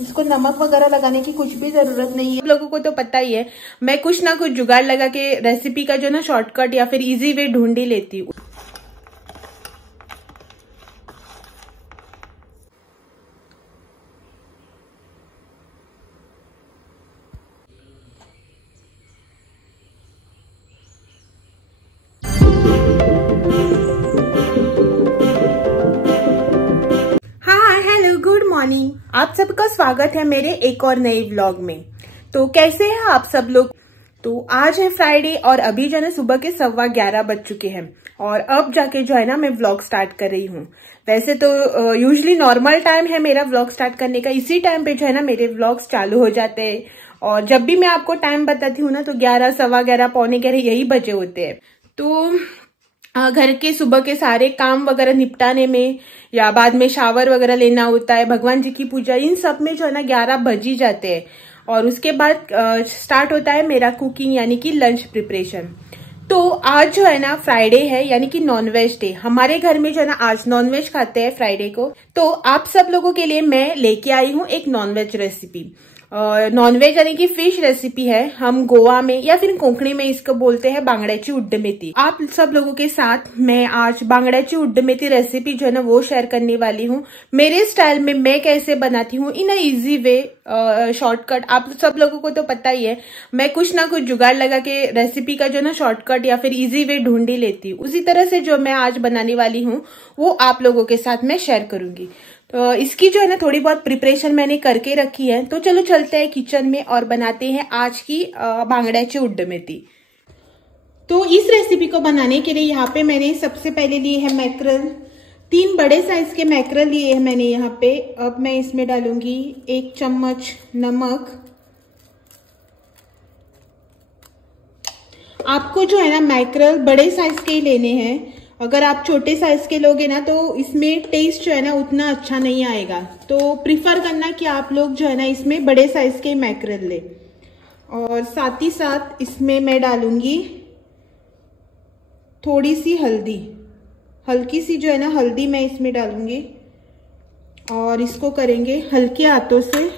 इसको नमक वगैरह लगाने की कुछ भी जरूरत नहीं है। आप लोगों को तो पता ही है, मैं कुछ ना कुछ जुगाड़ लगा के रेसिपी का जो ना शॉर्टकट या फिर इजी वे ढूंढ ही लेती हूँ। मॉर्निंग, आप सबका स्वागत है मेरे एक और नए व्लॉग में। तो कैसे हैं आप सब लोग। तो आज है फ्राइडे और अभी जो है ना सुबह के 11:15 बज चुके हैं और अब जाके जो है ना मैं व्लॉग स्टार्ट कर रही हूँ। वैसे तो यूजुअली नॉर्मल टाइम है मेरा व्लॉग स्टार्ट करने का, इसी टाइम पे जो है ना मेरे व्लॉग्स चालू हो जाते हैं। और जब भी मैं आपको टाइम बताती हूँ ना तो 11, 11:15, पौने 11 यही बजे होते हैं। तो घर के सुबह के सारे काम वगैरह निपटाने में या बाद में शावर वगैरह लेना होता है, भगवान जी की पूजा, इन सब में जो है ना 11 बज ही जाते हैं। और उसके बाद स्टार्ट होता है मेरा कुकिंग यानी कि लंच प्रिपरेशन। तो आज जो है ना फ्राइडे है यानी कि नॉनवेज डे। हमारे घर में जो है ना आज नॉनवेज खाते हैं फ्राइडे को। तो आप सब लोगों के लिए मैं लेके आई हूँ एक नॉनवेज रेसिपी। नॉनवेज यानी कि फिश रेसिपी है। हम गोवा में या फिर कोंकणी में इसको बोलते हैं बांगड्याची उड्डमेथी। आप सब लोगों के साथ मैं आज बांगड्याची उड्डमेथी रेसिपी जो है ना वो शेयर करने वाली हूँ, मेरे स्टाइल में मैं कैसे बनाती हूँ इन अ इजी वे, शॉर्टकट। आप सब लोगों को तो पता ही है, मैं कुछ ना कुछ जुगाड़ लगा के रेसिपी का जो ना शॉर्टकट या फिर इजी वे ढूंढ ही लेती हूँ। उसी तरह से जो मैं आज बनाने वाली हूँ वो आप लोगों के साथ मैं शेयर करूंगी। तो इसकी जो है ना थोड़ी बहुत प्रिपरेशन मैंने करके रखी है। तो चलो चलते हैं किचन में और बनाते हैं आज की बांगड्याची उड्डमेथी। तो इस रेसिपी को बनाने के लिए यहाँ पे मैंने सबसे पहले लिए है मैक्रल। 3 बड़े साइज के मैक्रल लिए हैं मैंने यहाँ पे। अब मैं इसमें डालूंगी 1 चम्मच नमक। आपको जो है ना मैक्रल बड़े साइज के ही लेने हैं। अगर आप छोटे साइज के लोगे ना तो इसमें टेस्ट जो है ना उतना अच्छा नहीं आएगा। तो प्रिफर करना कि आप लोग जो है ना इसमें बड़े साइज के मैक्रल ले। और साथ ही साथ इसमें मैं डालूंगी थोड़ी सी हल्दी, हल्की सी जो है ना हल्दी मैं इसमें डालूंगी और इसको करेंगे हल्के हाथों से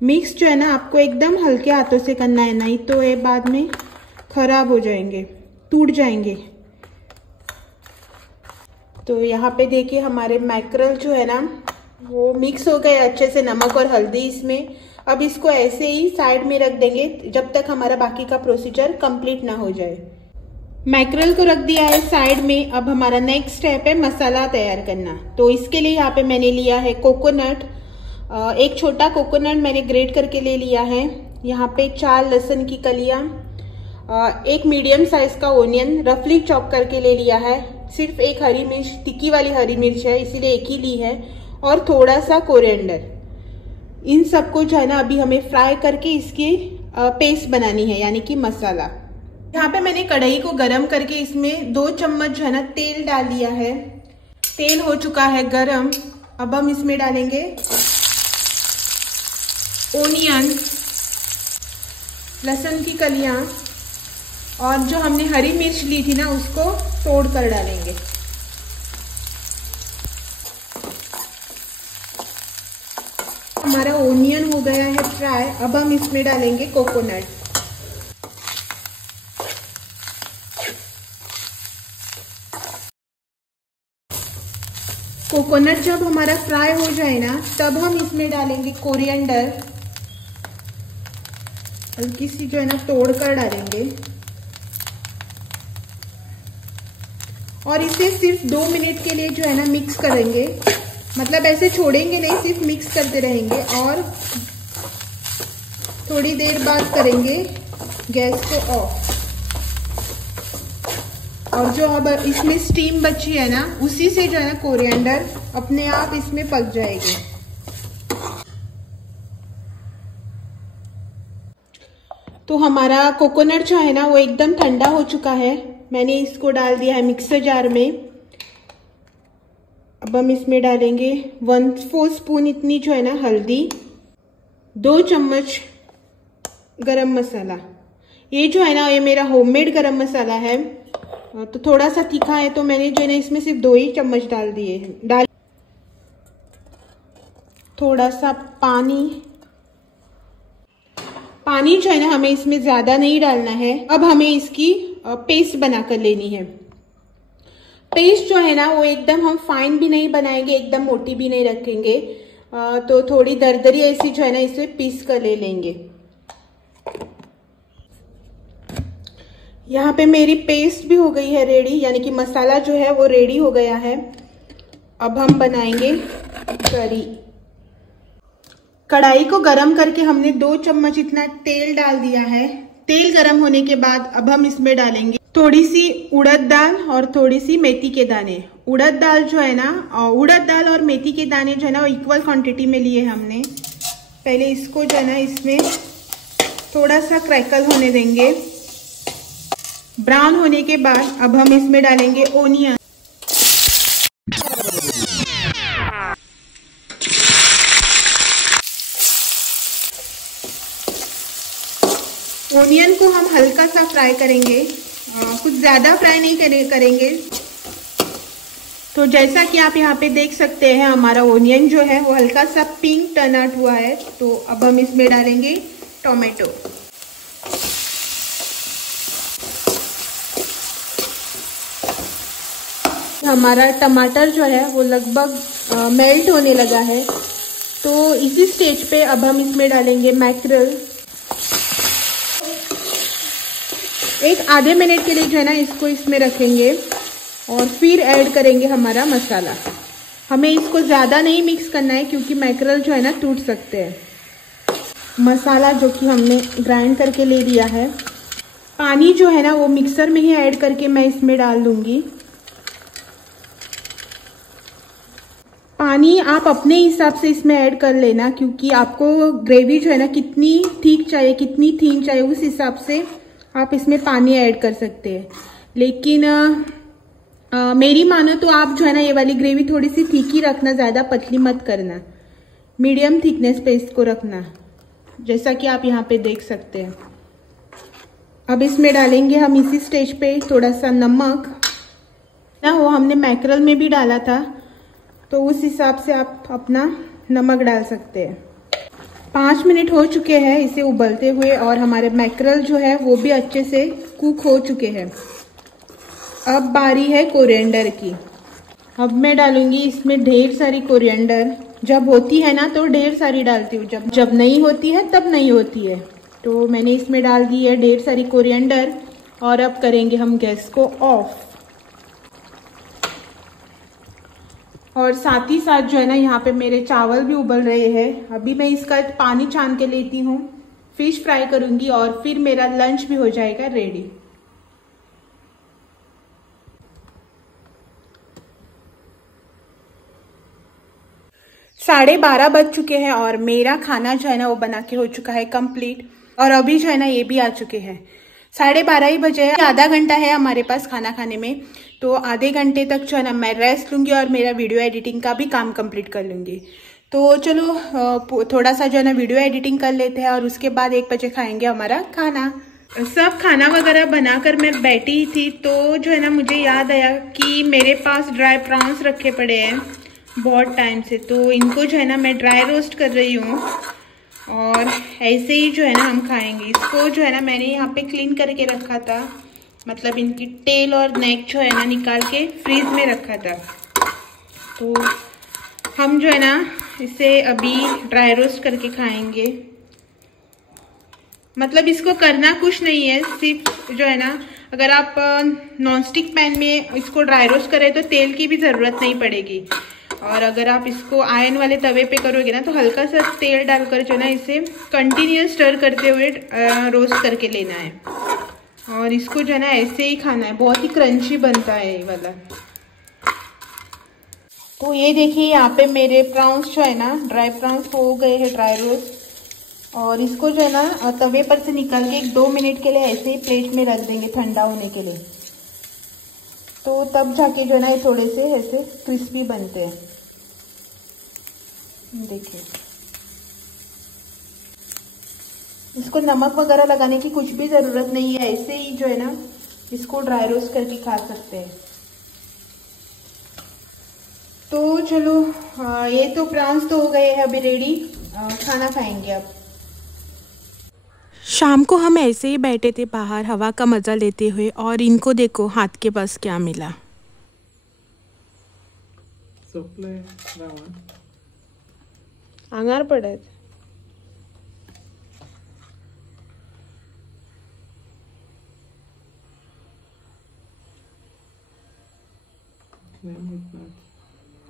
मिक्स जो है ना आपको एकदम हल्के हाथों से करना है, नहीं तो ये बाद में खराब हो जाएंगे, टूट जाएंगे। तो यहाँ पे देखिए हमारे मैक्रल जो है ना वो मिक्स हो गए अच्छे से, नमक और हल्दी इसमें। अब इसको ऐसे ही साइड में रख देंगे जब तक हमारा बाकी का प्रोसीजर कंप्लीट ना हो जाए। मैक्रल को रख दिया है साइड में। अब हमारा नेक्स्ट स्टेप है मसाला तैयार करना। तो इसके लिए यहाँ पे मैंने लिया है कोकोनट। एक छोटा कोकोनट मैंने ग्रेट करके ले लिया है। यहाँ पे 4 लहसुन की कलियां, 1 मीडियम साइज का ओनियन रफली चॉप करके ले लिया है। सिर्फ 1 हरी मिर्च, तिक्की वाली हरी मिर्च है इसीलिए 1 ही ली है, और थोड़ा सा कोरिएंडर। इन सबको जो है ना अभी हमें फ्राई करके इसकी पेस्ट बनानी है यानी कि मसाला। यहाँ पे मैंने कढ़ाई को गरम करके इसमें 2 चम्मच जो है ना तेल डाल दिया है। तेल हो चुका है गरम। अब हम इसमें डालेंगे ओनियन, लहसुन की कलियां, और जो हमने हरी मिर्च ली थी ना उसको तोड़ कर डालेंगे। हमारा ओनियन हो गया है फ्राई। अब हम इसमें डालेंगे कोकोनट। कोकोनट जब हमारा फ्राई हो जाए ना तब हम इसमें डालेंगे कोरिएंडर, हल्की सी जो है ना तोड़ कर डालेंगे। और इसे सिर्फ 2 मिनट के लिए जो है ना मिक्स करेंगे, मतलब ऐसे छोड़ेंगे नहीं, सिर्फ मिक्स करते रहेंगे। और थोड़ी देर बाद करेंगे गैस को ऑफ। और जो अब इसमें स्टीम बची है ना उसी से जो है ना कोरिएंडर अपने आप इसमें पक जाएगी। तो हमारा कोकोनट जो है ना वो एकदम ठंडा हो चुका है। मैंने इसको डाल दिया है मिक्सर जार में। अब हम इसमें डालेंगे 1/4 स्पून इतनी जो है ना हल्दी, 2 चम्मच गरम मसाला। ये जो है ना ये मेरा होममेड गरम मसाला है, तो थोड़ा सा तीखा है तो मैंने जो है ना इसमें सिर्फ 2 ही चम्मच डाल दिए हैं। थोड़ा सा पानी जो है ना हमें इसमें ज्यादा नहीं डालना है। अब हमें इसकी पेस्ट बनाकर लेनी है। पेस्ट जो है ना वो एकदम हम फाइन भी नहीं बनाएंगे, एकदम मोटी भी नहीं रखेंगे, तो थोड़ी दरदरी ऐसी जो है ना इसे पीस कर ले लेंगे। यहाँ पे मेरी पेस्ट भी हो गई है रेडी, यानी कि मसाला जो है वो रेडी हो गया है। अब हम बनाएंगे करी। कढ़ाई को गरम करके हमने 2 चम्मच इतना तेल डाल दिया है। तेल गरम होने के बाद अब हम इसमें डालेंगे थोड़ी सी उड़द दाल और थोड़ी सी मेथी के दाने। उड़द दाल जो है ना, उड़द दाल और मेथी के दाने जो है ना वो इक्वल क्वांटिटी में लिए हमने। पहले इसको जो है ना इसमें थोड़ा सा क्रैकल होने देंगे। ब्राउन होने के बाद अब हम इसमें डालेंगे ओनियन। ओनियन को हम हल्का सा फ्राई करेंगे, कुछ ज़्यादा फ्राई नहीं करेंगे। तो जैसा कि आप यहाँ पे देख सकते हैं हमारा ओनियन जो है वो हल्का सा पिंक टर्न आउट हुआ है। तो अब हम इसमें डालेंगे टोमेटो। हमारा टमाटर जो है वो लगभग मेल्ट होने लगा है। तो इसी स्टेज पे अब हम इसमें डालेंगे मैक्रेल। एक आधे मिनट के लिए जो है ना इसको इसमें रखेंगे और फिर ऐड करेंगे हमारा मसाला। हमें इसको ज़्यादा नहीं मिक्स करना है क्योंकि मैक्रेल जो है ना टूट सकते हैं। मसाला जो कि हमने ग्राइंड करके ले लिया है, पानी जो है ना वो मिक्सर में ही ऐड करके मैं इसमें डाल दूंगी। पानी आप अपने हिसाब से इसमें ऐड कर लेना, क्योंकि आपको ग्रेवी जो है ना कितनी थिक चाहिए, कितनी थिन चाहिए, उस हिसाब से आप इसमें पानी ऐड कर सकते हैं। लेकिन मेरी मानो तो आप जो है ना ये वाली ग्रेवी थोड़ी सी थिक ही रखना, ज़्यादा पतली मत करना, मीडियम थिकनेस पे इसको रखना, जैसा कि आप यहाँ पे देख सकते हैं। अब इसमें डालेंगे हम इसी स्टेज पे थोड़ा सा नमक ना, वो हमने मैक्रेल में भी डाला था, तो उस हिसाब से आप अपना नमक डाल सकते हैं। 5 मिनट हो चुके हैं इसे उबलते हुए और हमारे मैक्रेल जो है वो भी अच्छे से कुक हो चुके हैं। अब बारी है कोरिएंडर की। अब मैं डालूंगी इसमें ढेर सारी कोरिएंडर। जब होती है ना तो ढेर सारी डालती हूँ, जब नहीं होती है तब नहीं होती है। तो मैंने इसमें डाल दी है ढेर सारी कोरिएंडर और अब करेंगे हम गैस को ऑफ। और साथ ही साथ जो है ना यहाँ पे मेरे चावल भी उबल रहे हैं। अभी मैं इसका पानी छान के लेती हूँ, फिश फ्राई करूंगी और फिर मेरा लंच भी हो जाएगा रेडी। साढ़े 12 बज चुके हैं और मेरा खाना जो है ना वो बना के हो चुका है कंप्लीट। और अभी जो है ना ये भी आ चुके हैं, 12:30 ही बजे है। आधा घंटा है हमारे पास खाना खाने में, तो आधे घंटे तक जो है ना मैं रेस्ट लूंगी और मेरा वीडियो एडिटिंग का भी काम कंप्लीट कर लूंगी। तो चलो थोड़ा सा जो है ना वीडियो एडिटिंग कर लेते हैं और उसके बाद 1 बजे खाएंगे हमारा खाना। सब खाना वगैरह बनाकर मैं बैठी थी तो जो है ना मुझे याद आया कि मेरे पास ड्राई प्रॉन्स रखे पड़े हैं बहुत टाइम से, तो इनको जो है ना मैं ड्राई रोस्ट कर रही हूँ और ऐसे ही जो है ना हम खाएंगे। इसको जो है ना मैंने यहाँ पे क्लीन करके रखा था, मतलब इनकी टेल और नेक जो है ना निकाल के फ्रीज में रखा था। तो हम जो है ना इसे अभी ड्राई रोस्ट करके खाएंगे। मतलब इसको करना कुछ नहीं है, सिर्फ जो है ना अगर आप नॉनस्टिक पैन में इसको ड्राई रोस्ट करें तो तेल की भी ज़रूरत नहीं पड़ेगी। और अगर आप इसको आयरन वाले तवे पे करोगे ना तो हल्का सा तेल डालकर जो है ना इसे कंटिन्यूस स्टर करते हुए रोस्ट करके लेना है। और इसको जो है ना ऐसे ही खाना है, बहुत ही क्रंची बनता है ये वाला। तो ये देखिए यहाँ पे मेरे प्रॉन्स जो है ना ड्राई प्रॉन्स हो गए हैं ड्राई रोस्ट। और इसको जो है ना तवे पर से निकाल के 1-2 मिनट के लिए ऐसे ही प्लेट में रख देंगे ठंडा होने के लिए, तो तब जाके जो है ना ये थोड़े से ऐसे क्रिस्पी बनते हैं। देखिए इसको नमक वगैरह लगाने की कुछ भी ज़रूरत नहीं है, ऐसे ही जो है ना इसको ड्राई रोस्ट करके खा सकते हैं। तो चलो ये तो प्रॉन्स तो हो गए हैं अभी रेडी, खाना खाएंगे अब। शाम को हम ऐसे ही बैठे थे बाहर हवा का मजा लेते हुए, और इनको देखो हाथ के पास क्या मिला। आंगार पड़त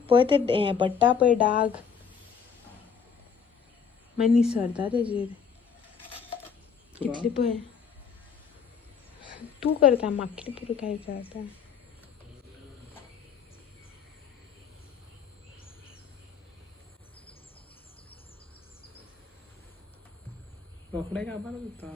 पळय ते पडटा पळय डाग, मागीर निसरता तेजेर कितले पळय। तू करता म्हाका कितें पुरो काय जाता। रोखडे काबार जाता।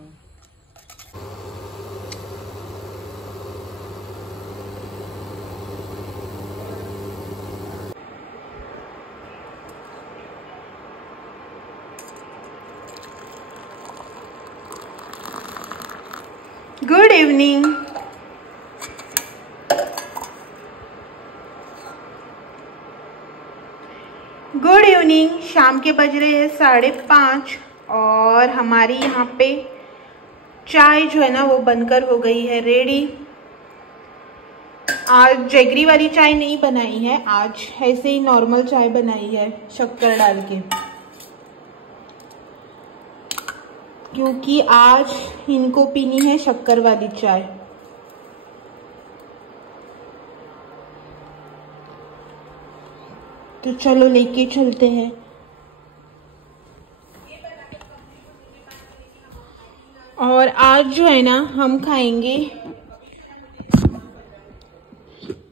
Good evening. Good evening. शाम के बज रहे हैं 5:30 और हमारी यहाँ पे चाय जो है ना वो बनकर हो गई है रेडी। आज जैगरी वाली चाय नहीं बनाई है, आज ऐसे ही नॉर्मल चाय बनाई है शक्कर डाल के, क्योंकि आज इनको पीनी है शक्कर वाली चाय। तो चलो लेके चलते हैं। और आज जो है ना हम खाएंगे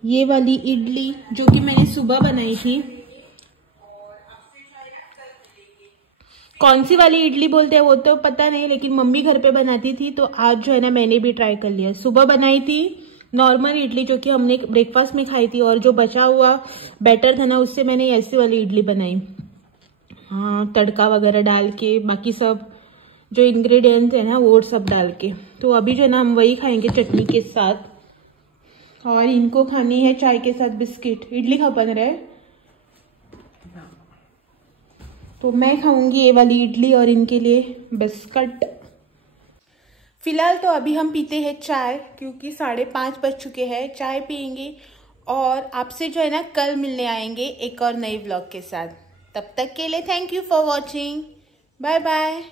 ये वाली इडली जो कि मैंने सुबह बनाई थी। कौन सी वाली इडली बोलते हैं वो तो पता नहीं, लेकिन मम्मी घर पे बनाती थी तो आज जो है ना मैंने भी ट्राई कर लिया। सुबह बनाई थी नॉर्मल इडली जो कि हमने ब्रेकफास्ट में खाई थी, और जो बचा हुआ बैटर था ना उससे मैंने ऐसी वाली इडली बनाई। हाँ, तड़का वगैरह डाल के, बाकी सब जो इंग्रेडिएंट्स है ना वो सब डाल के। तो अभी जो है ना हम वही खाएंगे चटनी के साथ, और इनको खानी है चाय के साथ बिस्किट। इडली खा बन रहा है तो मैं खाऊंगी ये वाली इडली और इनके लिए बिस्किट। फिलहाल तो अभी हम पीते हैं चाय, क्योंकि 5:30 बज चुके हैं। चाय पियेंगे और आपसे जो है ना कल मिलने आएंगे एक और नए व्लॉग के साथ। तब तक के लिए thank you for watching. Bye bye.